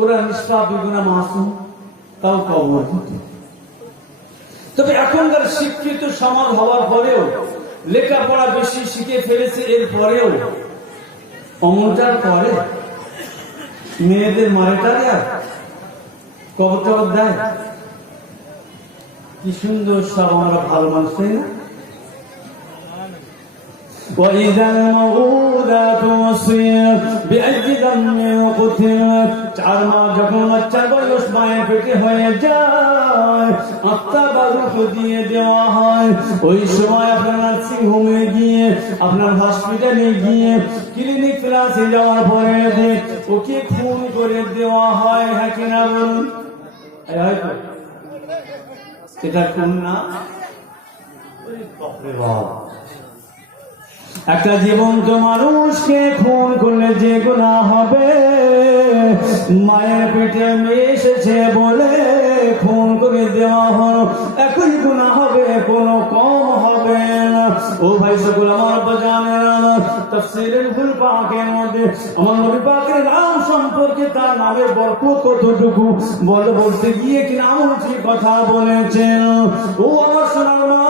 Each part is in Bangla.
ওরা নিষ্পাপ বেগুনা মাসুম, তাও কবর দিত। তবে এখনকার শিক্ষিত সমাজ হওয়ার পরেও, লেখাপড়া বেশি শিখে ফেলেছে, এর পরেও অমলটার পরে মেয়েদের মারেটারে আর কবর টবর দেয়। কি সুন্দর সব আমরা ভালো মানুষ, তাই না? وإذا الموءودة سئلت بأي ذنب قتلت। 4 মাস যখন বাচ্চার বয়স মায়ের পেটে হয়ে যায়, আত্মা বা রূহ দিয়ে দেওয়া হয়। ওই সময় আপনার নার্সিং হোমে গিয়ে, আপনার হসপিটালে গিয়ে, ক্লিনিক ক্লাসে যাওয়ার পরে ওকে খুন করে দেওয়া হয়। হ্যাঁ কিনা বলুন? এটা খুন না? একটা জীবন্ত মানুষকে খুন করলে যে গুনাহ হবে, মায়ের পেটে মেয়ে এসেছে বলে খুন করে দেওয়া হলো, একই গুনাহ হবে, কোনো কম হবে না। ও ভাই সকল আমার বাজানেরা, তাফসীরের ফুল পাকের মধ্যে আমার নবী পাকের নাম সম্পর্কে, তার নামের বরকত কতটুকু বলতে গিয়ে কি নাম ঠিক কথা বলেছেন। ও আমার সোনার মা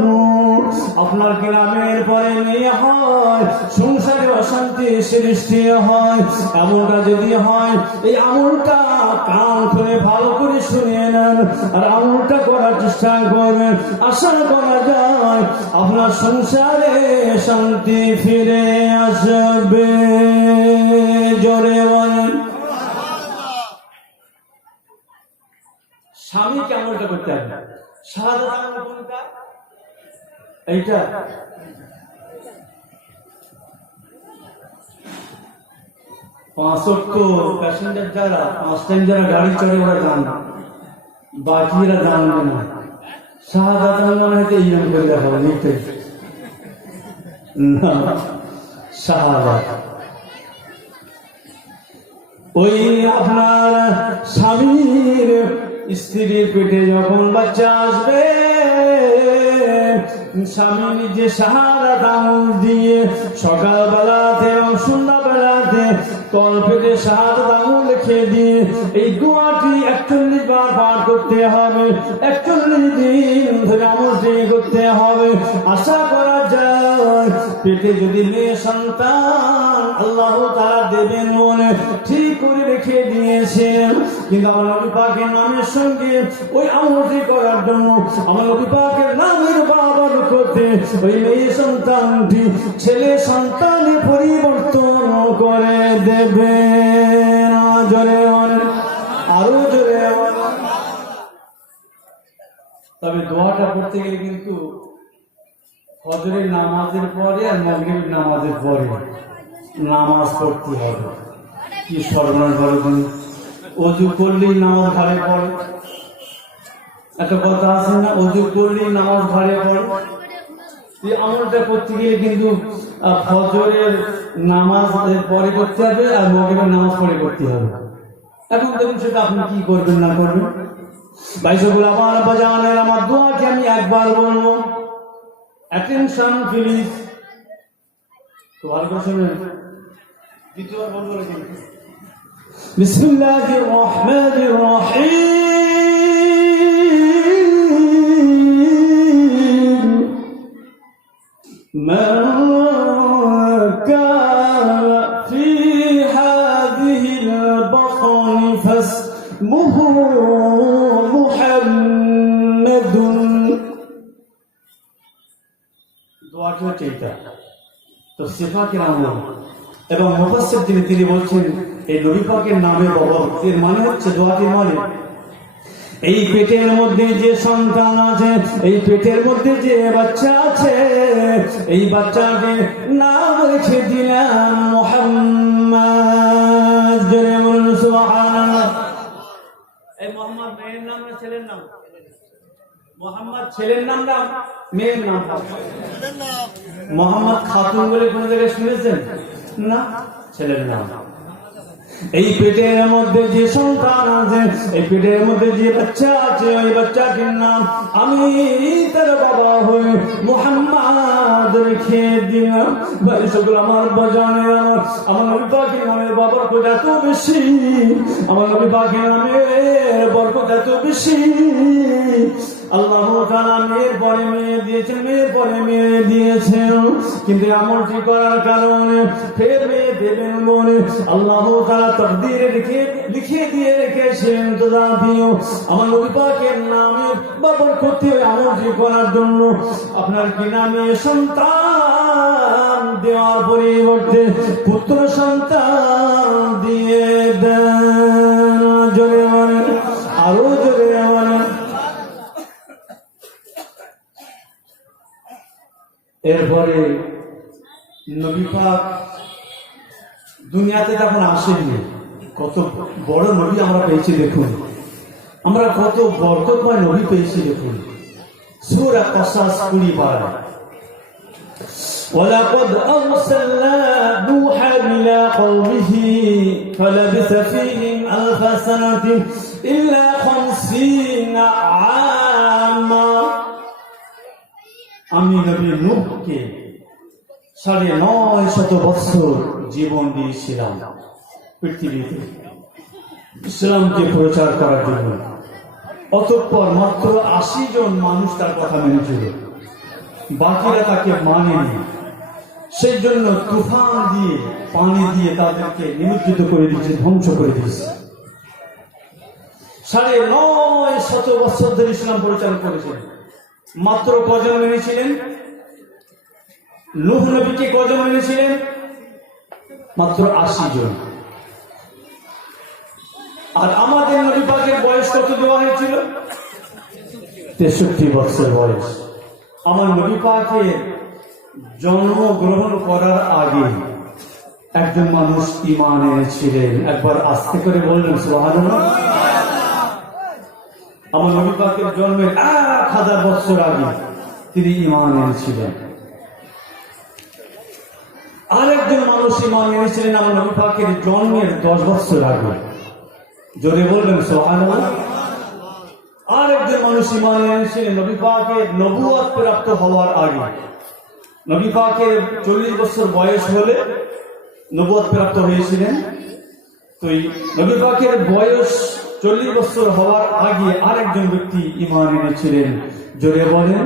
বোন, আপনার কি নামের পরে মেয়ে হয়, সংসারে অশান্তি সৃষ্টি হয়। এমনটা যদি হয়, এই আমলটা কান খুলে ভালো করে শুনে নেন, আর আমলটা করার চেষ্টা করবেন। আশা করা যায় আপনার সংসারে শান্তি ফিরে আসবে। জোরে বলেন। স্বামীকে আমলটা করতে হবে। শাহাদাত কোনটা? এইটা। 65 প্যাসেঞ্জার যারা, 5 টাইম যারা গাড়ি চড়ে ওরা জানবে, বাকিরা জানবে না। শাহাদাত মনে হয়তো এইরকম করে দেখা হবে, নিতে না। শাহাদাত ওই আপনার স্বামীর স্ত্রীর পেটে যখন বাচ্চা আসবে, স্বামী নিজে শাহাদাত আমল দিয়ে সকালবেলাতে এবং সন্ধ্যাবেলাতে তলপেটে শাহাদাত আমল লিখে দিয়ে এই দোয়াটি 41 বার পাঠ করতে হবে। 41 দিন ধরে আমলটি করতে হবে। আশা করা যায় পেটে যদি মেয়ে সন্তান আল্লাহ তাআলা দেবেন বলে ঠিক করে রেখে দিয়েছেন। কিন্তু আমার নবী পাকের নামের সঙ্গে ওই আমলটি করার জন্য আমার নবী পাকের নামের বাবার করতে ওই মেয়ে সন্তানটি ছেলে সন্তানে পরিবর্তন করে দেবে। জোরে বলেন, আরো জোরে বলেন। তবে দোয়াটা পড়তে গেলে কিন্তু ফজরের নামাজের পরে আর মাগরিবের নামাজের পরে নামাজ পড়তে হবে। কি সর্বনাশ বলেন! অজু করলেই নামাজ ঘাড়ে পড়ে, একটা কথা আছে না, অজু করলেই নামাজ ঘাড়ে পড়ে। এই আমলটা করতে গেলে কিন্তু ফজরের নামাজের পরে করতে হবে আর মাগরিবের নামাজ পরে করতে হবে। এখন দেখুন সেটা আপনি কি করবেন না করবেন। ভাই সকল আমার বাজানের, আমার দোয়াকে আমি একবার বলবো, অ্যাটেনশন প্লিজ। তো ভালো করে শুনবেন, দ্বিতীয়বার বলবো নাকি? বিসমিল্লাহির রহমানির রহিম। মান কানা ফি হাযিহিল বাতনি ফাসমুহু মুহাম্মাদুন। দোয়াটি হচ্ছে এটা। তো সিফাতের আমল এবং মুফাসসির তিনি বলছেন এই নবী পাকের নামে বরকতের মানে হচ্ছে, দোয়াটির মানে এই পেটের মধ্যে যে সন্তান আছে, এই পেটের মধ্যে যে বাচ্চা আছে, এই বাচ্চাকে নাম রেখে দিলাম মুহাম্মদ। জোরে বলুন সুবহানাল্লাহ। এই মুহাম্মদ মেয়ের নাম না ছেলের নাম? মোহাম্মদ ছেলের নাম না মেয়ের নাম? মোহাম্মদ খাতুন বলে কোন জায়গায় শুনেছেন? না, ছেলের নাম। এই পেটের মধ্যে যে সন্তান আছে, এই পেটের মধ্যে যে বাচ্চা আছে, ওই বাচ্চাটির নাম আমি তার বাবা হয়ে মুহাম্মদ রেখে দিলাম। ভাই সকল আমার বাজানে, আমার নবী পাকের নামের বাবার কোটা এত বেশি, আমার নবী পাকের নামের বরকত এত বেশি। আল্লাহ তাআলা মেয়ের পরে মেয়ে দিয়েছেন, মেয়ের পরে মেয়ে দিয়েছেন, কিন্তু আমলটি করার কারণে ফের মেয়ে দেবেন বলে আল্লাহ তাআলা তাকদীরে লিখে দিয়ে রেখেছেন। তো জানিও আমার নবী পাকের নামে বাবার ক্ষতি আমলটি করার জন্য আপনার কি নামে সন্তান দেওয়ার পরিবর্তে পুত্র সন্তান দিয়ে দেন। জোরে মানে, আরো জোরে মানে। এরপরে নবী পাক দুনিয়াতে তখন আসেননি, কত বড় নবী আমরা পেয়েছি দেখুন, আমরা কত বরকতময় নবী পেয়েছি দেখুন। সূরা কসাস 20 পারা। ولقد أرسلنا نوحا إلى قومه فلبث فيهم ألف سنة إلا 50 عاما। আমি নবী নূহকে 950 বছর জীবন দিয়েছিলাম পৃথিবীতে ইসলামকে প্রচার করার জন্য। অতঃপর মাত্র 80 জন মানুষ তার কথা মেনেছিল, বাকিরা তাকে মানেনি। সেই জন্য তুফান দিয়ে, পানি দিয়ে তাদেরকে নিমজ্জিত করে দিয়েছে, ধ্বংস করে দিয়েছে। 950 বছর ধরে ইসলাম প্রচার করেছেন। মাত্র কজন মেনেছিলেন? নূহ নবীকে কজন মেনেছিলেন? মাত্র 80 জন। আর আমাদের নবী পাকের বয়স কত দেওয়া হয়েছিল? 63 বছর বয়স। আমার নবী পাকের জন্মগ্রহণ করার আগে একজন মানুষ ঈমান এনেছিলেন। একবার আস্তে করে বললেন সুবহানাল্লাহ। আমার নবী পাকের জন্মের 1000 বছর আগে তিনি ঈমান এনেছিলেন। আরেকজন মানুষ ঈমান এনেছিলেন আমার নবী পাকের জন্মের 10 বছর আগে। জোরে বলবেন সুবহানাল্লাহ। আরেকজন মানুষ ঈমান এনেছিলেন নবী পাকের নবুয়ত প্রাপ্ত হওয়ার আগে। নবী পাকের 40 বছর বয়স হলে নবুয়ত প্রাপ্ত হয়েছিলেন। তো নবী পাকের বয়স 40 বছর হওয়ার আগে আরেকজন ব্যক্তি ঈমান এনেছিলেন। জোরে বলেন।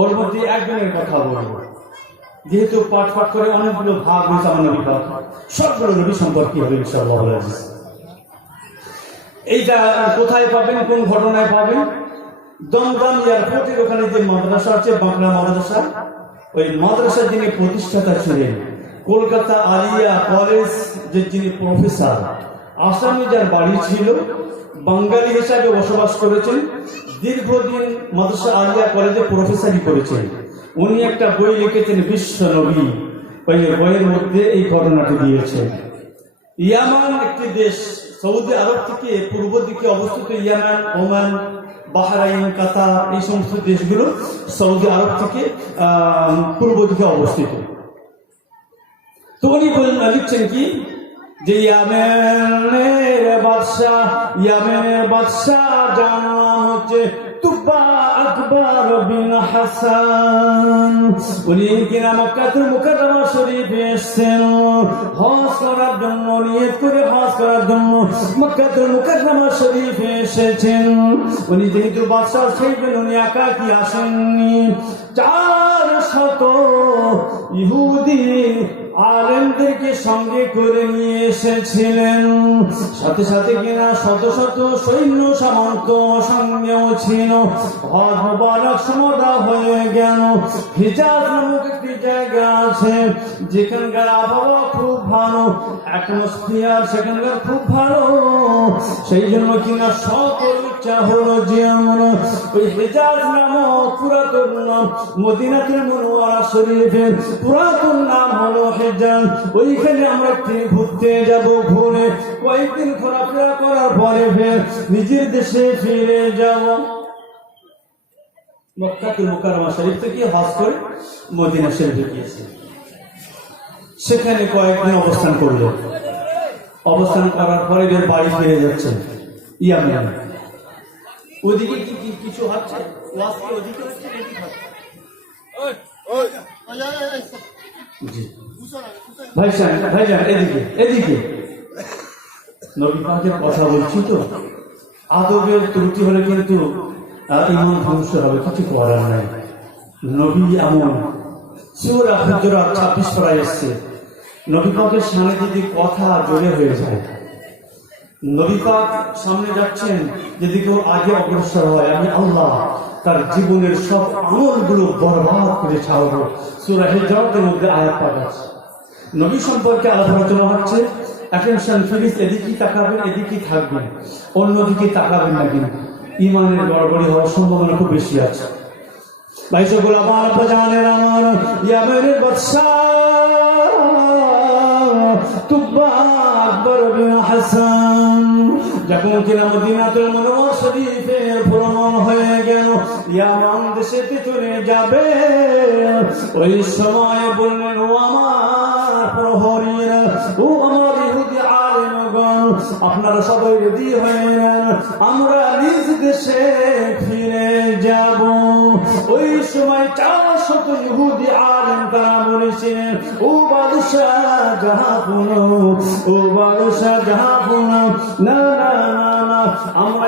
ওর মধ্যে একজনের কথা বলবো, যেহেতু পাঠ করে অনেকগুলো ভাগ হয়েছে আমার নবী পাক, সবগুলো নবী সম্পর্কে হবে ইনশাআল্লাহ। এইটা কোথায় পাবেন, কোন ঘটনায় পাবেন? দমদম এয়ারপোর্টের ওখানে যে মাদ্রাসা আছে, বাংলা মাদ্রাসা, ওই মাদ্রাসার যিনি প্রতিষ্ঠাতা ছিলেন, কলকাতা আলিয়া কলেজ যে যিনি প্রফেসর, আসামে যার বাড়ি ছিল, বাঙালি হিসাবে বসবাস করেছেন, দীর্ঘদিন মাদ্রাসা আলিয়া কলেজে প্রফেসরি করেছেন। উনি একটা বই লিখেছেন বিশ্ব নবী, ওই বইয়ের মধ্যে এই ঘটনাটি দিয়েছেন। ইয়ামান একটি দেশ, সৌদি আরব থেকে পূর্ব দিকে অবস্থিত। ইয়ামান, ওমান, বাহরাইন, কাতার, এই সমস্ত দেশগুলো সৌদি আরব থেকে পূর্ব দিকে অবস্থিত। তো উনি লিখছেন কি, যে ইয়ামেনের বাদশাহ যার নাম হচ্ছে তুব্বা আকবর বিন হাসান। উনি কিনা মক্কাতুল মুকাররমা শরীফে এসেছেন হজ করার জন্য, নিয়ত করে হজ করার জন্য মক্কাতুল মুকাররমা শরীফে এসেছেন। উনি যেহেতু বাদশাহ, সেই জন্য উনি একাকী আসেননি, 400 ইহুদি আলেমদেরকে সঙ্গে করে নিয়ে এসেছিলেন। সাথে সাথে কিনা শত শত সৈন্য সামন্ত সঙ্গেও ছিল। হজ মুবারক সমাধা হয়ে গেল। হিজাজ নামক একটি জায়গা আছে, যেখানকার আবহাওয়া খুব ভালো, অ্যাটমসফিয়ার সেখানকার খুব ভালো। সেই জন্য কিনা সকল ইচ্ছা হলো যে আমরা ওই হিজাজ নামক পুরাতন নাম, মদিনাতুল মুনাওয়ারা শরীফের পুরাতন নাম হলো হিজাজ, ওইখানে আমরা ঘুরতে যাব। ঘুরে কয়েকদিন ঘোরাফেরা করার পরে ফের নিজের দেশে ফিরে যাব। মক্কাতুল মুকাররমা শরীফ থেকে হজ করে মদিনা শরীফে গিয়েছে। সেখানে কয়েকদিন অবস্থান করলো। অবস্থান করার পরে এদের বাড়ি ফিরে যাচ্ছে ইয়ামেন। ওদিকে কি কিছু হচ্ছে? ওদিকে হচ্ছে, এদিকে হচ্ছে। জি ভাইজান এদিকে এদিকে। নবী পাকের কথা বলছি তো, আদবের ত্রুটি হলে কিন্তু ইমান ধ্বংস হবে, কিছু করার নাই। নবী এমন সূরা হুজুরাত 26 পারায় এসছে, নবী পাকের সামনে যদি কথা জোরে হয়ে যায়, নবী পাক সামনে যাচ্ছেন, যদি কেউ আগে অগ্রসর হয়, আমি আল্লাহ তার জীবনের সব আমলগুলো বরবাদ করে ছাড়বো। সূরা হিজরাতের মধ্যে আয়াত পাঠ আছে। নবী সম্পর্কে আলোচনা হচ্ছে, অ্যাটেনশন ফিরিস, এদিকেই তাকাবেন, এদিকেই থাকবেন, অন্যদিকে তাকাবেন না, কিন্তু ইমানের গড়বড়ি হওয়ার সম্ভাবনা খুব বেশি আছে। ভাই সকল আমার জানেন, আমার ইয়ামেনের বাদশা তুব্বা আকবর বিন হাসান যখন কিনা মদিনাতুল মুনাওয়ারা শরীফে ভ্রমণ হয়ে গেল, ইয়ামান দেশেতে চলে যাবে, ওই সময় বললেন, ও আমার প্রহরীরা, ও আমার ইহুদি আলেমগণ, আপনারা সবাই রেডি হয়ে নেন, আমরা নিজ দেশে ফিরে যাব। ওই সময় 400 ইহুদি আলেম তারা বলেছিলেন, ও বাদশাহ জাহাপুন, ও বাদশাহ জাহাপুন, না না না না, আমরা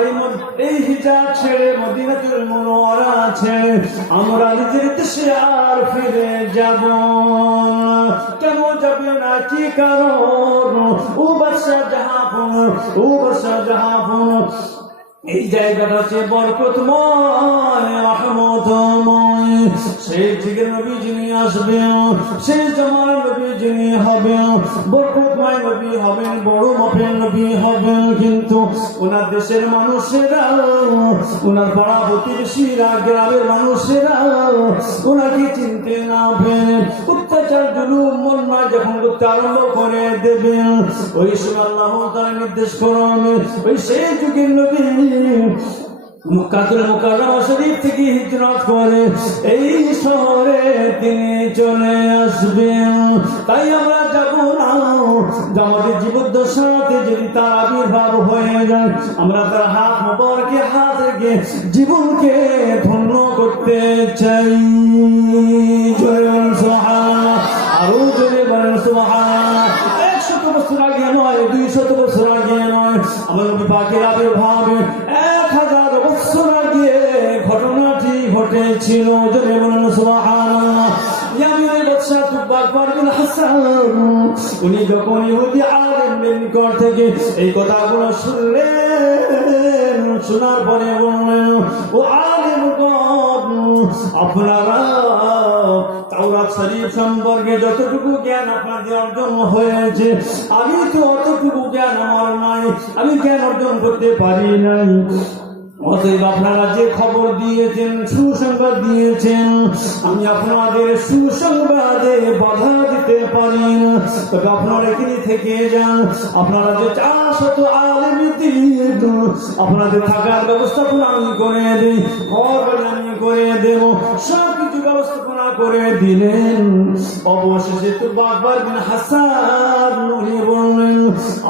এই হিজাজ ছেড়ে মদিনাতুল মুনাওয়ারা ছেড়ে আমরা নিজের দেশে আর ফিরে যাব। কেন যাবে না, কি কারণ? ও বাদশাহ জাহাপুন, ও বাদশাহ জাহাপুন, এই জায়গাটা হচ্ছে বরকতময়, রহমতময়। সেই থেকে নবী যিনি আসবেন, সেই জমার নবী যিনি হবেন, বরকতময় নবী হবেন, বড় মাপের নবী হবেন, কিন্তু ওনার দেশের মানুষেরা, ওনার পাড়া প্রতিবেশীরা, গ্রামের মানুষেরা ওনাকে চিনতে না পেরে অত্যাচার জুলুম অন্যায় যখন করতে আরম্ভ করে দেবেন, ওই সময় আল্লাহ তাআলা নির্দেশ করেন, ওই সেই যুগের নবী মক্কাতুল মুকাররমা শরীফ থেকে হিজরত করে এই শহরে তিনি চলে আসবেন। তাই আমরা যাব না, আমাদের জীবদ্দশাতে যদি তার আবির্ভাব হয়ে যায়, আমরা তার হাত মোবারকে হাত রেখে জীবনকে ধন্য করতে চাই। জয় সুবহানাল্লাহ, আরো জোরে বলেন সুবহানাল্লাহ। 100 বছর আগে নয়, 200 বছর আগে নয়, আমার নবী পাকের আবির্ভাব 1000 বছর আগে ঘটনাটি ঘটেছিল। জোরে বলেন সুবহানাল্লাহ। ইয়ামেনের বাদশা তুব্বা আকবর বিন হাসান, উনি যখন ইহুদি আলেমদের নিকট থেকে এই কথাগুলো শুনলেন, শোনার পরে বললেন, ও আলেমগণ, আপনারা তাওরাত শরীফ সম্পর্কে যতটুকু জ্ঞান আপনাদের অর্জন হয়েছে, আমি তো অতটুকু জ্ঞান আমার নাই, আমি জ্ঞান অর্জন করতে পারি নাই। অতএব আপনারা যে খবর দিয়েছেন, সুসংবাদ দিয়েছেন, আমি আপনাদের সুসংবাদে বাধা দিতে পারি না। তবে আপনারা এখানে থেকে যান, আপনারা যে 400 আলেম দিন, আপনাদের থাকার ব্যবস্থাপনা আমি করে দিই, ঘর বাড়ি আমি করে দেব, সব কিছু ব্যবস্থাপনা করে দিলেন। অবশেষে তুব্বা আকবর বিন হাসান উনি বললেন,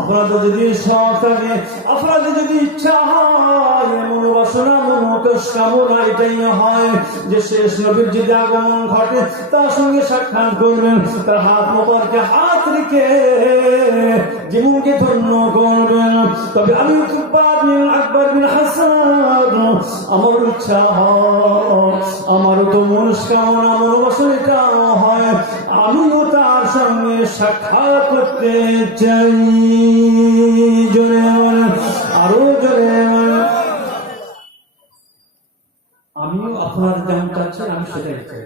আপনাদের যদি শখ থাকে, আপনাদের যদি ইচ্ছা হয়, মনোবাসনা মনোকামনা এটাই হয় যে শেষ নবীর যদি আগমন ঘটে, তার সঙ্গে সাক্ষাৎ করবেন, তার হাত মোবারকে হাত রেখে জীবনকে ধন্য করবেন। তবে আমি তুব্বা আকবর বিন হাসান, আমার ইচ্ছা হয়, আমারও তো মনস্কামনা মনোবাসনা এটা হয়, আমিও তার সঙ্গে সাক্ষাৎ করতে চাই। জোরে আরো জোরে, আমিও আপনার যেমন চাচ্ছেন আমি সেটাই চাই।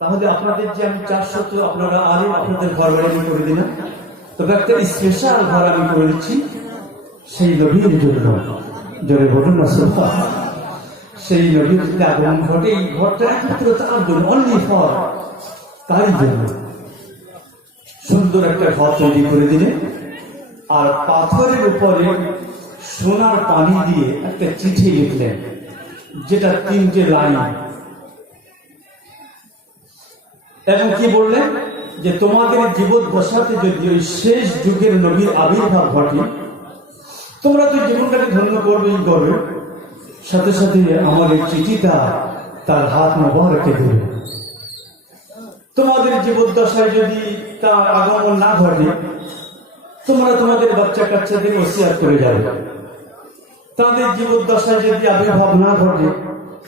তাহলে আপনাদের যে আমি 400 আপনারা আলেম, আপনাদের ঘর বাড়ি আমি করে দিলাম, তবে একটা স্পেশাল ঘর আমি করে দিচ্ছি সেই নবীর জন্য। জোরে বলুন না সুবহানাল্লাহ। সেই নবীর যদি আগমন ঘটে, এই ঘরটা একমাত্র তার জন্য, অনলি ফর তারই জন্য সুন্দর একটা ঘর তৈরি করে দিলে, আর পাথরের উপরে সোনার পানি দিয়ে একটা চিঠি লিখলেন, যেটা 3টে লাইন, এবং কি বললেন যে তোমাদের জীবদ্দশাতে যদি ওই শেষ যুগের নবীর আবির্ভাব ঘটে, তোমরা তো জীবনটাকে ধন্য করবেই করবে, সাথে সাথে আমার এই চিঠিটা তার হাত মোবারকে দেবে। তোমাদের জীবদ্দশায় যদি তার আগমন না ঘটে, তোমরা তোমাদের বাচ্চা কাচ্চাদের ওসিয়াত করে যাবে। তাদের জীবদ্দশায় যদি আবির্ভাব না ঘটে,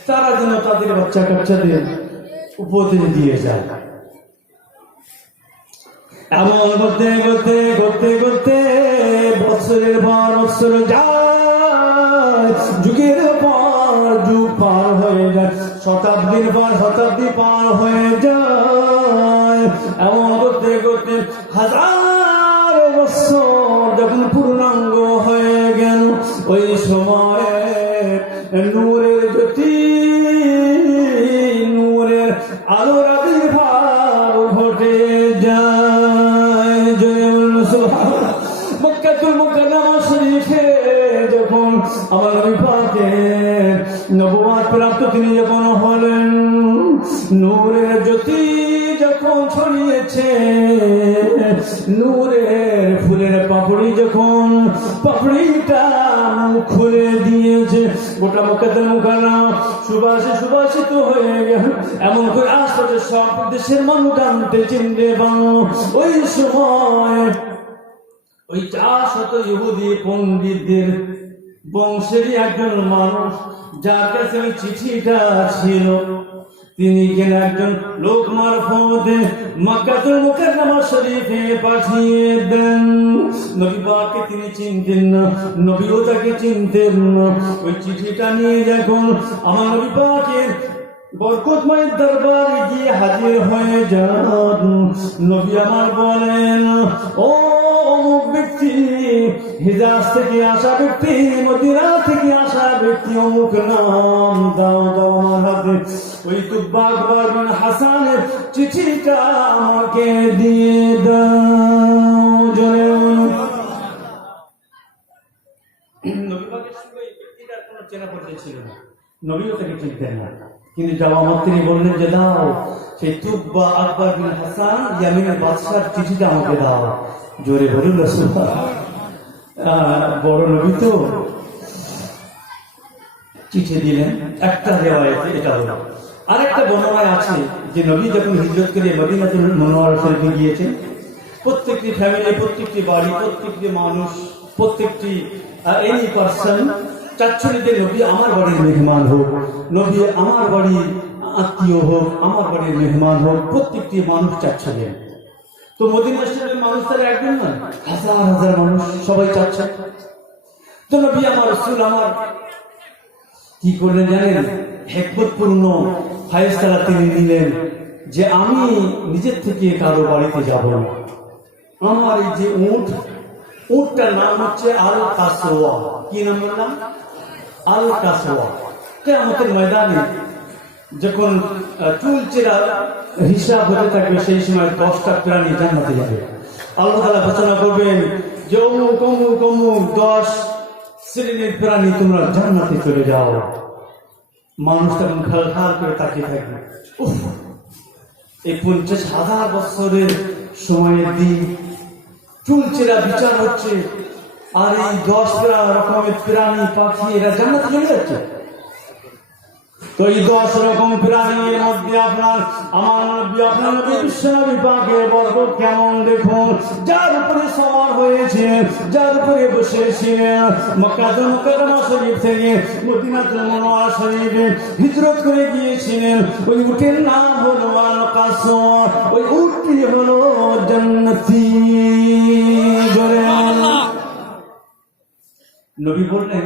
তারা যেন তাদের বাচ্চা কাচ্চাদের উপদেশ দিয়ে যায়। এমন করতে করতে করতে করতে বছরের পর বছর যায়, যুগের পর যুগ পার হয়ে যায়, শতাব্দীর পর শতাব্দী পার হয়ে যায়। এমন করতে করতে হাজার বছর যখন পূর্ণাঙ্গ হয়ে গেল, ওই সময়ে নূরের জ্যোতি, নূরের আলোর আবির্ভাব ঘটে যায়। মক্কাতুল মুকাররমা শরীফে যখন আমার নবী পাকের নবুয়ত প্রাপ্ত তিনি যখন হলেন, নূরের জ্যোতি যখন ছড়িয়েছে, নূরের ফুলের পাপড়ি যখন পাপড়িটা খুলে দিয়েছে, গোটা মক্কাতুল মুকাররমা সুবাসে সুবাসিত হয়ে গেল। এমন করে আশপাশে সব দেশের মানুষ জানতে চিনতে পারল। ওই সময় ওই 400 ইহুদি পণ্ডিতদের বংশেরই একজন মানুষ, যার কাছে ওই চিঠিটা ছিল, তিনি কিনা একজন লোক মারফতে মক্কাতুল মুকাররমা শরীফে পাঠিয়ে দেন। নবী পাককে তিনি চিনতেন না, নবীও তাকে চিনতেন না। ওই চিঠিটা নিয়ে যখন আমার নবী পাকের বরকতময় দরবারে গিয়ে হাজির হয়ে যান, নবী আমার বলেন, ও অমুক ব্যক্তি, হিজাজ থেকে আসা ব্যক্তি, মদিনা থেকে আসা ব্যক্তি, অমুক নাম, দাও দাও আমার হাতে ওই তুব্বা আকবর বিন হাসানের চিঠিটা আমাকে দিয়ে দাও। জোরে নবী পাকের সঙ্গে এই ব্যক্তিটার কোনো চেনা পরিচয় ছিল না, নবীও তাকে চিনতেন না, কিন্তু যাওয়া মাত্রই বললেন যে দাও সেই তুব্বা আকবর বিন হাসান ইয়ামিনের বাদশার চিঠিটা আমাকে দাও। জোরে বলুন রাসূলুল্লাহ। বড় নবী তো চিঠি দিলেন। একটা রিওয়ায়াতে এটা হলো। আরেকটা বর্ণনায় আছে যে নবী যখন হিজরত করে মদিনাতুল মুনাওয়ারা শরীফে গিয়েছেন, প্রত্যেকটি ফ্যামিলি, প্রত্যেকটি বাড়ি, প্রত্যেকটি মানুষ, প্রত্যেকটি এনি পার্সন চাচ্ছিল যে নবী আমার বাড়ির মেহমান হোক, নবী আমার বাড়ির আত্মীয় হোক, আমার বাড়ির মেহমান হোক, প্রত্যেকটি মানুষ চাচ্ছিলেন। তো মদিনা শরীফের মানুষ তারা একজন নয়, হাজার হাজার মানুষ, সবাই চাচ্ছে। তো নবী আমার, রাসূল আমার কি করলেন জানেন? হিকমতপূর্ণ ফায়সালা তিনি নিলেন যে আমি নিজের থেকে কারো বাড়িতে যাব না। আমার এই যে উটটার নাম হচ্ছে আল কাসওয়া। কি নাম বললাম? আল কাসওয়া। কিয়ামতের ময়দানে যখন চুলচেরা হিসাব হতে থাকবে, সেই সময় 10টা প্রাণী জান্নাতে যাবে। আল্লাহ তাআলা ঘোষণা করবেন যে অমুক অমুক অমুক 10 শ্রেণীর প্রাণী তোমরা জান্নাতে চলে যাও। মানুষ তখন খাল খাল করে তাকিয়ে থাকবে। এই 50,000 বছরের সময়ের দিন চুলচেরা বিচার হচ্ছে, আর এই 10 রকমের প্রাণী পাখি এরা জান্নাতে চলে যাচ্ছে। তো এই 10 রকম প্রাণীর মধ্যে আমার নবী বিশ্বনবী পাকের বরকত কেমন দেখুন। যার উপরে সওয়ার হয়েছে, যার উপরে বসেছিলেন, মক্কাতুল মুকাররমা শরীফ থেকে মদিনাতুল মুনাওয়ারা শরীফে হিজরত করে গিয়েছিলেন, ওই উটের নাম হলো আল কাসওয়া। ওই উটটি হলো জান্নাতি। জোরে আল্লাহ। নবী বললেন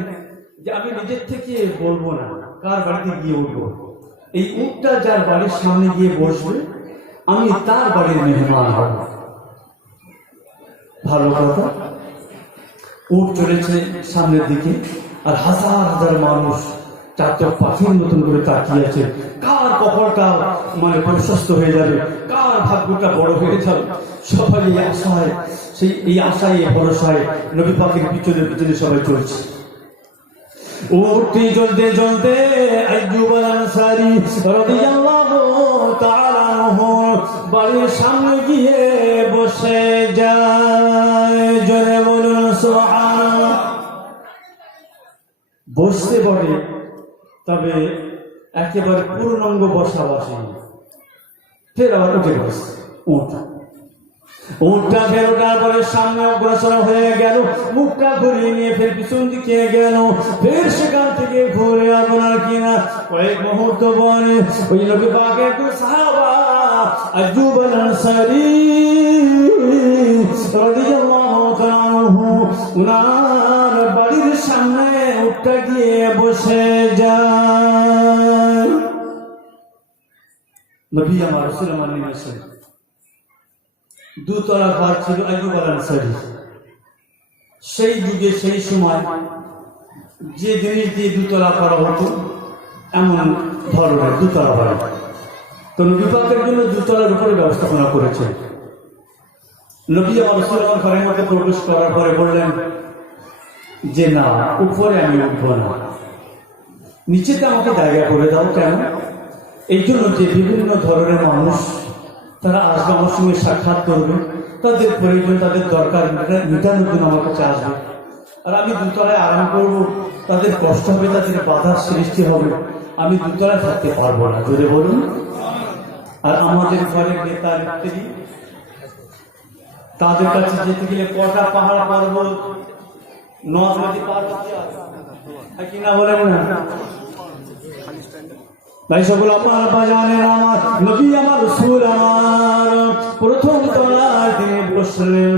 যে আমি নিজের থেকে বলবো না কার বাড়িতে গিয়ে উঠবো, এই উটটা যার বাড়ির সামনে গিয়ে বসবে আমি তার বাড়ির মেহমান হব। ভালো কথা। উট চলেছে সামনের দিকে, আর হাজার হাজার মানুষ চারটা পাখির মতন করে তাকিয়ে আছে। কার কপালটা মানে প্রশস্ত হয়ে যাবে, কার ভাগ্যটা বড় হয়ে যাবে, সবাই এই আশায়, এই আশায়, এই ভরসায় নবী পাকের পিছনে পিছনে সবাই চলছে। উঠতে চলতে চলতে আইয়ুব আল আনসারী রাদিয়াল্লাহু তাআলা আনহু বাড়ির সামনে গিয়ে বসে যায়। জোরে বলুন সুবহানাল্লাহ। বসতে পারে, তবে একেবারে পূর্ণাঙ্গ বসা বসে, ফের আবার উঠে বসে। উঠটা ফের ওঠার পরে সামনে অগ্রসর হয়ে গেল, মুখটা ঘুরিয়ে নিয়ে ফের পিছন দিকে গেল, ফের সেখান থেকে ঘুরে আপনার কিনা কয়েক মুহূর্ত পরে ওই নবী পাকের একজন সাহাবা আইয়ুব আল-আনসারী রাদিয়াল্লাহু তাআলা আনহু উনার বাড়ির সামনে উঠটা গিয়ে বসে যায়। নবী আমার রাসূল আমার নিয়েছে দুতলা ঘর ছিল আইয়ুব আল-আনসারী। সেই যুগে সেই সময় যে জিনিস দিয়ে দুতলা করা হতো এমন ধরনের দুতলা বাড়ি, তো নবী পাকের জন্য দুতলার উপরে ব্যবস্থাপনা করেছে। নবী আমার রাসূল আমার ঘরের মধ্যে প্রবেশ করার পরে বললেন যে না, উপরে আমি উঠবো না, নিচেতে আমাকে জায়গা করে দাও। কেন? এই জন্য যে বিভিন্ন ধরনের মানুষ তারা আসবে, আমার সঙ্গে সাক্ষাৎ করবে, তাদের প্রয়োজন তাদের দরকার মেটানোর জন্য আমার কাছে আসবে, আর আমি দুতলায় আরাম করব, তাদের কষ্ট হবে, তাদের বাধার সৃষ্টি হবে, আমি দুতলায় থাকতে পারবো না। জোরে বলুন। আর আমাদের ঘরের নেতা নেত্রী তাদের কাছে যেতে গেলে কটা পাহাড় পর্বত নদী পার হতে হয় কিনা বলেন না? তাই সকল আপনার বাজানের আমার নবী আমার রাসূল আমার প্রথম তলায় তিনি বসলেন,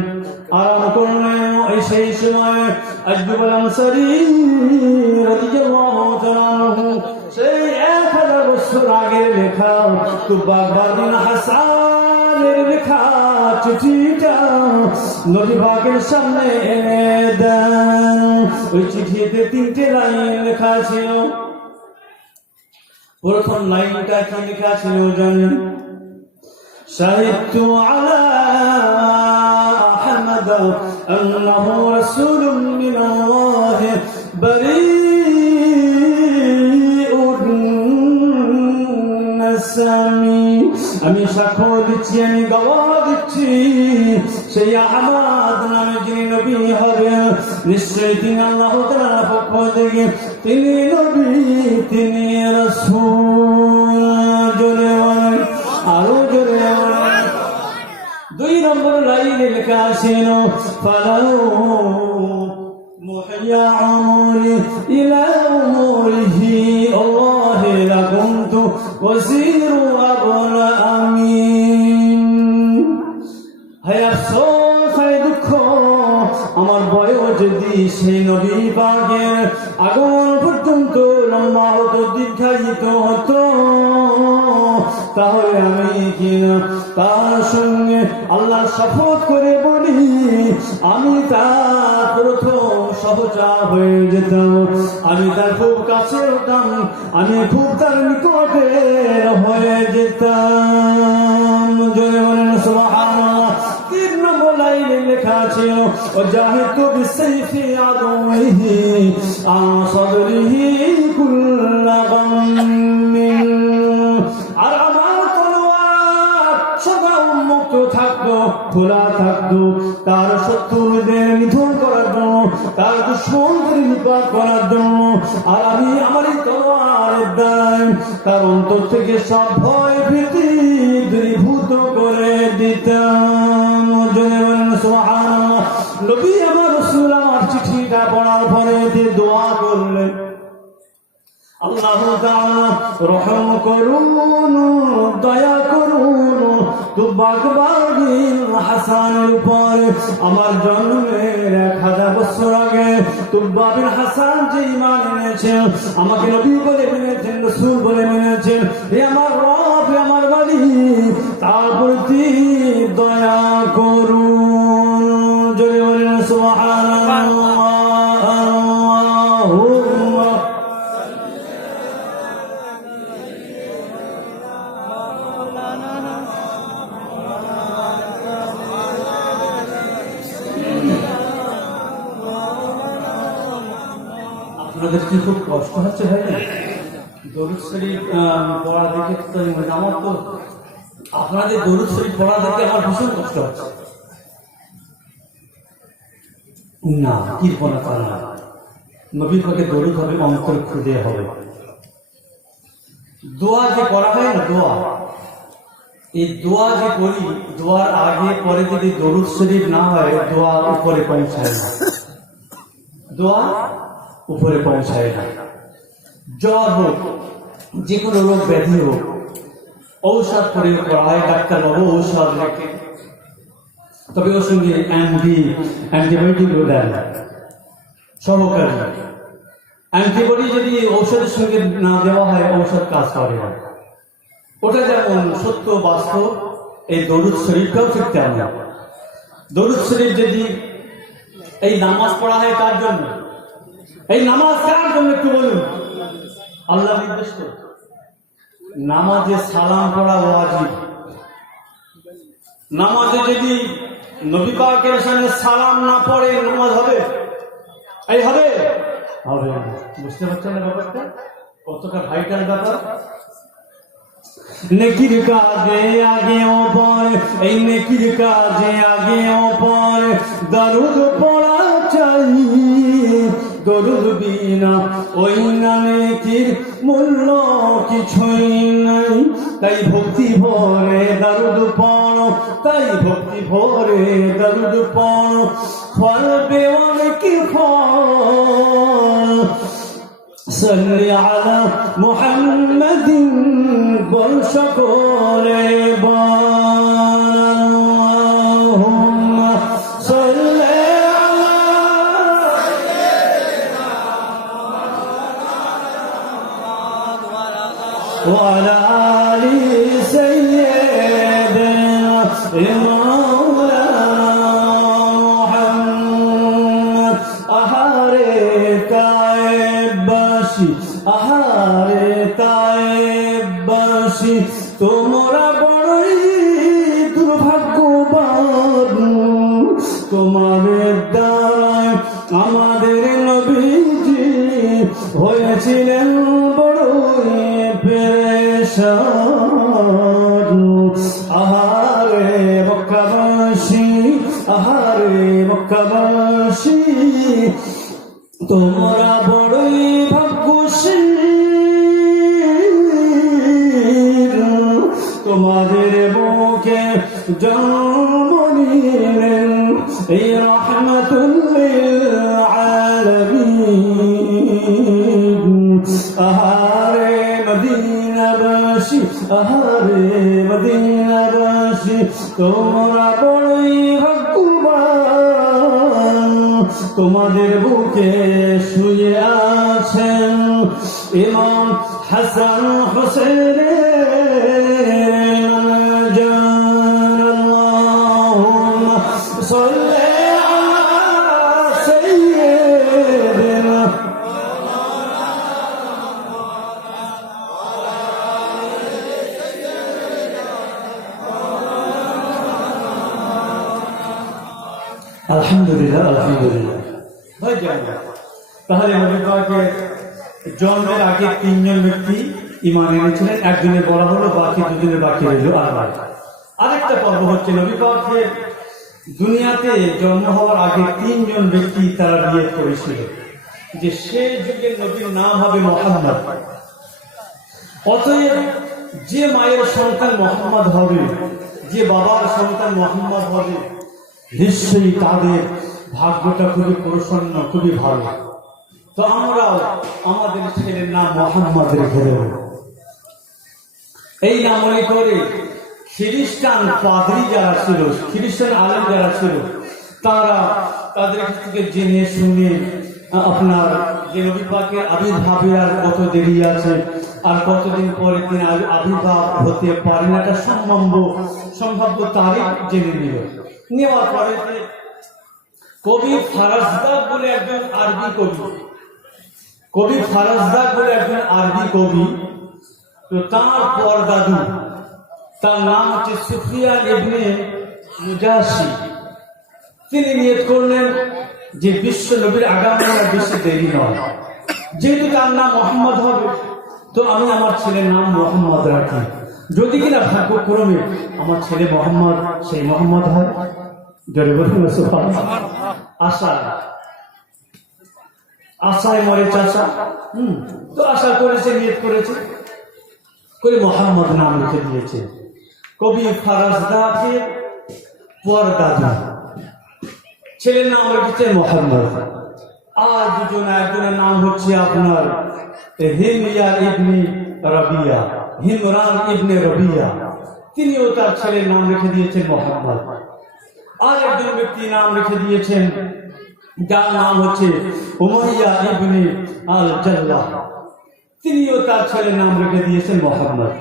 আরাম করলেন। এই সেই সময় আইয়ুব আল-আনসারী রাদিয়াল্লাহু তাআলা আনহু সেই 1000 বছর আগের লেখা তুবা বিন হাসানের লেখা চিঠিটা নবী পাকের সামনে এনে দেন। ওই চিঠিতে 3টে লাইন লেখা ছিল। প্রথম লাইনটা কি লেখা ছিল জানেন? শাহিদতু আলা আহমদ আন্নাহু রাসূলুম মিনাল্লাহ বারীউন নাসামি। আমি সাক্ষ্য দিচ্ছি, আমি গবাহ দিচ্ছি, সেই আহমদ নামে যিনি নবী হবেন নিশ্চয়ই তিনি আল্লাহ তাআলার পক্ষ থেকে তিনি নবী, তিনি রাসূল। জোরে বলেন, আরো জোরে বলেন। 2 নম্বর লাইনে লেখা ছিল ফালাউ মুহিয়া আমরি ইলা উমরিহি আল্লাহি লাকুনতু ওয়াজিরু আবনা আমিন। হায় আফসোস, হায় দুঃখ, আমার বয়স যদি সেই নবী পাকের আগমন পর্যন্ত লম্বা হতো, দীর্ঘায়িত হতো, তাহলে আমি কিনা তার সঙ্গে আল্লাহ শপথ করে বলি আমি তার প্রথম সহচর হয়ে যেতাম, আমি তার খুব কাছে হতাম, আমি খুব তার নিকটে হয়ে যেতাম। জোরে বলেন সুবহানাল্লাহ। 3 নম্বর লাইনে লেখা ছিল ওয়াজাহিতু বিসাইফি আদওয়িহি আসাদরিহি কুল্লা গাম্মিন। আর আমার তলোয়ার সদা উন্মুক্ত থাকতো, খোলা থাকতো তার শত্রুদের নিধন করার জন্য, তার দুশমনদের নিপাত করার জন্য। আর আমি আমার এই তলোয়ারের দ্বারা তার অন্তর থেকে সব ভয় ভীতি দূরীভূত করে দিতাম। জোরে বলেন সুবহানাল্লাহ। নবী আমার রাসূল আমার চিঠিটা পড়ার পরে দোয়া করলেন, আল্লাহ তাআলা রহম করুন, দয়া করুন তুবা বিন হাসানের উপর। আমার জন্মের 1000 বছর আগে তুবা বিন হাসান যে ঈমান এনেছেন, আমাকে নবী বলে মেনেছেন, রাসূল বলে মেনেছেন, হে আমার রব, হে আমার মালিক, তার প্রতি দয়া করুন। জোরে বলেন সুবহানাল্লাহ। আপনাদের কি খুব কষ্ট হচ্ছে ভাই? দরুদ শরীফ পড়া দেখে তো আমার তো আপনাদের দরুদ শরীফ পড়া দেখে আমার ভীষণ কষ্ট হচ্ছে। না, কৃপণা তা না, নবীর পাকে দরুদ হবে, অন্তর খুদে হবে। দোয়া যে করা হয় না, দোয়া, এই দোয়া যে করি, দোয়ার আগে পরে যদি দরুদ শরীফ না হয়, দোয়া উপরে পৌঁছায় না, দোয়া উপরে পৌঁছায় না। জ্বর হোক, যে কোনো রোগ ব্যাধি হোক, ঔষধ প্রয়োগ করা হয়, ডাক্তার বাবু ঔষধ রেখে, তবে ওর সঙ্গে অ্যান্টিবায়োটিকও দেন সহকারী। অ্যান্টিবডি যদি ঔষধের সঙ্গে না দেওয়া হয়, ঔষধ কাজ করে না। ওটা যেমন সত্য বাস্তব, এই দরুদ শরীফটাও ঠিক তেমন। দরুদ শরীফ যদি এই নামাজ পড়া হয় কার জন্য? এই নামাজ কার জন্য একটু বলুন। আল্লাহ নির্দেশ করে নামাজে সালাম পড়া ওয়াজিব। নামাজে যদি নবী পাকের সামনে সালাম না পড়ে নামাজ হবে? এই হবে হবে না। বুঝতে পারছেন না ব্যাপারটা কতটা ভাইটাল ব্যাপার? নেকির কাজে আগে ওপর, এই নেকির কাজে আগে ওপর দরুদ পড়া চাই। দরুদ বিনা ওই না নেকির মূল্য কিছুই নাই। তাই ভক্তি ভরে দরুদ পড়ো, তাই ভক্তি ভরে দরুদ পড়ো, ফল বেওয়ান কি ফল। সাল্লি আলা মুহাম্মাদিন বল সকলে আল্লাহুম্মা সাল্লি আলা ওয়া আলা আলি সাইয়্যিদিনা মাওলানা মুহাম্মদ। আহারে তায়েববাসী, আহারে তায়েববাসী, তোমরা বড়ই দুর্ভাগ্যবান। তোমাদের দ্বারায় আমাদের নবীজি হয়েছিলেন বড়ই পেরেশান। আহারে মক্কাবাসী, আহারে মক্কাবাসী, তোমরা বড়ই ভাগ্যশীল। তোমাদের বুকে জন্ম নিলেন এই রাহমাতুল লিল আলামিন। আহারে মদিনাবাসী, আহারে মদিনাবাসী, তোমরা বড়ই ভাগ্যবান। তোমাদের বুকে শুয়ে আছেন ইমাম হাসান হোসেন। আল্লাহুম্মা সাল্লি আলা সাইয়্যিদিনা। আলহামদুলিল্লাহ, আলহামদুলিল্লাহ। তাহলে নবী পাকের জন্মের আগে 3 জন ব্যক্তি ঈমান এনেছিলেন, একজনের বলা হলো, বাকি 2 জনের বাকি রইল। আরেকটা পর্ব হচ্ছে নবী পাকের দুনিয়াতে জন্ম হওয়ার আগে 3 জন ব্যক্তি তারা বিয়ে করেছিল, যে সেই যুগের নবীর নাম হবে মুহাম্মদ। অতএব যে মায়ের সন্তান মুহাম্মদ হবে, যে বাবার সন্তান মুহাম্মদ হবে, নিশ্চয়ই তাদের ভাগ্যটা খুবই প্রসন্ন, খুবই ভালো। তো আমরাও আমাদের ছেলের নাম মুহাম্মদ রেখে দেব। এই নাম মনে করে খ্রিস্টান পাদ্রী যারা ছিল, খ্রিস্টান আলেম যারা ছিল, তারা তাদের কাছ থেকে জেনে শুনে আপনার যে নবী পাকের আবির্ভাবের আর কত দেরি আছে, আর কতদিন পরে তিনি আবির্ভাব হতে পারেন, একটা সম্ভাব্য তারিখ জেনে নিল। নেওয়ার পরে কবি ফারাজদাক বলে একজন আরবি কবি, কবি ফারাজদাক বলে একজন আরবি কবি, তো তার পরদাদু, তার নাম হচ্ছে সুফিয়ান ইবনে মুজাশি। তিনি নিয়ত করলেন যে বিশ্ব নবীর আগামী বেশি দেরি নয়, যেহেতু তার নাম মোহাম্মদ হবে, তো আমি আমার ছেলের নাম মোহাম্মদ রাখি। যদি কিনা ভাগ্যক্রমে আমার ছেলে মোহাম্মদ সেই মোহাম্মদ হয়, জোরে বলুন সুবহানাল্লাহ। আশায় মরে চাচা। তো আশা করেছে, নিয়ত করেছে, করে মোহাম্মদ নাম লিখে দিয়েছে। কবি ফারাজদাকে পরদাদা, ছেলের নাম রেখেছে মোহাম্মদ। আর একজনের নাম হচ্ছে আপনার হিমরান ইবনে রবিয়া, হিমরান ইবনে রবিয়া, তিনিও তার ছেলের নাম রেখে দিয়েছেন মোহাম্মদ। আর একজন ব্যক্তি নাম রেখে দিয়েছেন যার নাম হচ্ছে উমাইয়া ইবনে আল জাল্লাহ, তিনিও তার ছেলের নাম রেখে দিয়েছেন মোহাম্মদ।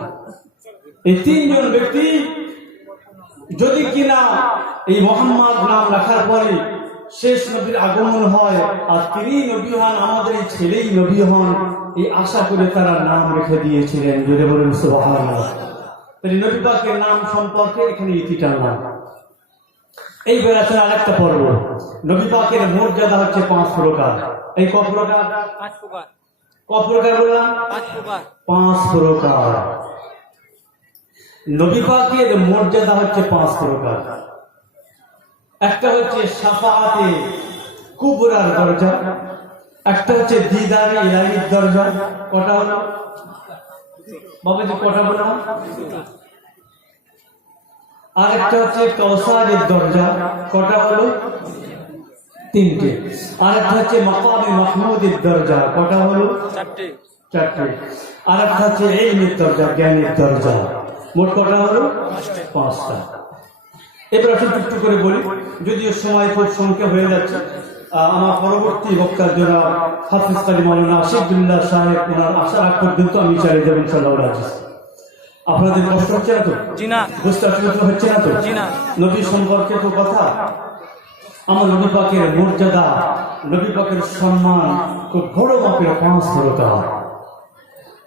এই তিনজন ব্যক্তি যদি কিনা এই মোহাম্মদ নাম রাখার পরে শেষ নবীর আগমন হয় আর তিনি নবী হন, আমাদের এই ছেলেই নবী হন, এই আশা করে তারা নাম রেখে দিয়েছিলেন। জোরে বলুন সুবহানাল্লাহ। তাহলে নবী পাকের নাম সম্পর্কে এখানে ইতি টানলাম। এইবার আছে আরেকটা পর্ব। নবী পাকের মর্যাদা হচ্ছে 5 প্রকার। এই ক প্রকার? 5 প্রকার। ক প্রকার বললাম? 5 প্রকার। 5 প্রকার। নবী পাকের মর্যাদা হচ্ছে 5 প্রকার। একটা হচ্ছে শাফাআতে কুবরার দরজা, একটা হচ্ছে দিদারে ইলাহির দরজা। কটা হলো বাবাজি? কটা বললাম? আর একটা হচ্ছে কাউসারের দরজা। কটা হলো? 3টে। আর একটা হচ্ছে মাকামে মাহমুদের দরজা। কটা হলো? 4টে। আর একটা হচ্ছে ইলমের দরজা, জ্ঞানের দরজা। মোট কটা হলো? 5টা। এবার আসলে একটু করে বলি, যদিও সময় খুব সংক্ষেপ হয়ে যাচ্ছে। আমার পরবর্তী বক্তার জন্য হাফিজ কাজী মাওলানা আশিকুল্লাহ সাহেব ওনার আসার আগ পর্যন্ত আমি চালিয়ে দেব ইনশাআল্লাহ। আপনাদের কষ্ট হচ্ছে না তো? জি না। বুঝতে হচ্ছে না তো? জি না। নবী সম্পর্কে তো কথা, আমার নবী পাকের মর্যাদা, নবী পাকের সম্মান খুব বড় মাপের 5 প্রকার।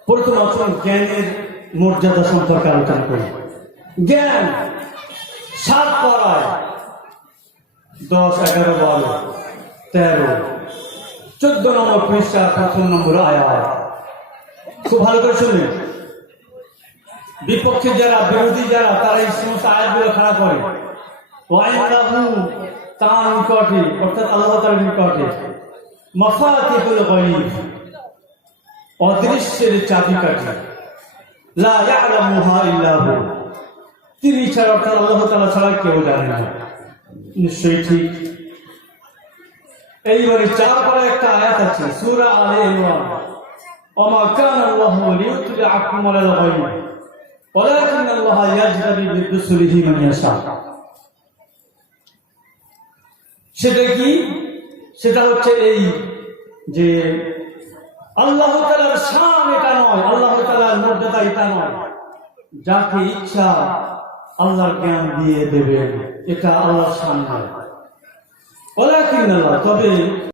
প্রথম আসুন জ্ঞানের মর্যাদা সম্পর্কে আলোচনা করি। জ্ঞান 7 পারায় 10, 11, 12, 13, 14 নম্বর পৃষ্ঠা 1 নম্বর আয়াত। খুব ভালো করে শুনবেন। বিপক্ষে যারা, বিরোধী যারা, তারা এই সমস্ত আয়াতগুলো খারাপ করে। ওয়াইদাহু তার নিকটে, অর্থাৎ আল্লাহ তাআলার নিকটে মাফাতিহুল গায়ব, অদৃশ্যের চাবিকাঠি, লা ইয়ালামুহা ইল্লা হু, তিনি ছাড়া, অর্থাৎ আল্লাহ তাআলা ছাড়া কেউ জানে না। নিশ্চয়ই ঠিক। এইবারে 4 পারা একটা আয়াত আছে সূরা আলে ইমরান, ওমা কানা আল্লাহু লিইউতলিআকুম আলাল গায়ব ওয়ালাকিন আল্লাহ ইয়াজতাবি বিরুসুলিহি মান ইয়াশা। সেটা কি? সেটা হচ্ছে এই যে আল্লাহ তাআলার শান এটা নয়, আল্লাহ তাআলার মর্যাদা এটা নয়, যাকে ইচ্ছা আল্লাহর জ্ঞান দিয়ে দেবেন, এটা আল্লাহর শান নয়। ওয়ালাকিন আল্লাহ, তবে